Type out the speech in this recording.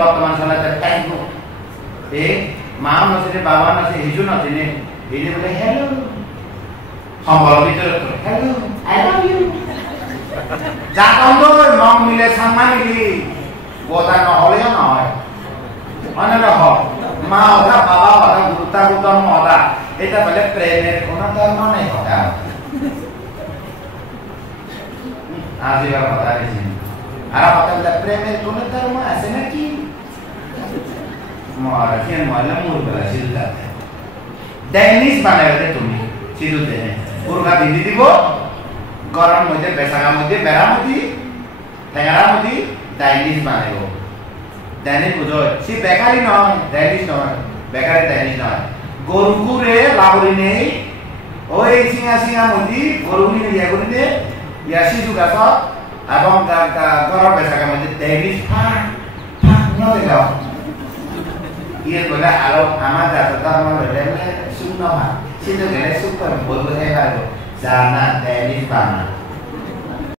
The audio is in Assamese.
বর্তমান চলাতে ফেসবুক এই মাও নচিনে বাবা নচিনে হিজু নচিনে হিজু বলে হেল্ল সম্বলৰ ভিতৰত হেল্ল আই লাভ ইউ যা কন্দৰ মং মিলে চাংমা মিলি বদা নহলেও নহয় মানে নহওক মা ওটা বাবা ওটা গুৰুতা গুতম ওটা এটা বলে প্ৰেমেৰ কোনো ধৰ্ম নাই কথা আজিৰ কথা দিছি আৰু কথা বলে প্ৰেমেৰ কোনো ধৰ্ম আছে নেকি মহারাজিয়ান মহল্লা মুরগলা সিলতাতে ডাইনিস বানাইতে তুমি সিলুতে পুরগা দিদি দিব গরম মধ্যে বেসাগা মধ্যে বেরামতি ঠেঙ্গারামতি ডাইনিস বানাইব ডাইনিস বুঝো সি বেকারি নয় ডাইনিস নয় বেকারি ডাইনিস নয় গরুকুরে লাবরি নেই ওই সিঙা সিঙা মধ্যে গরুনি ইয়া করিতে ইয়া সিজু গাছ এবং গরম বেসাগা মধ্যে ডাইনিস ফাঁ ফাঁ নয় গাও Iya boleh kalau amat atau tamu boleh sunnah. Situ kena super boleh baru. Sana tenis panah.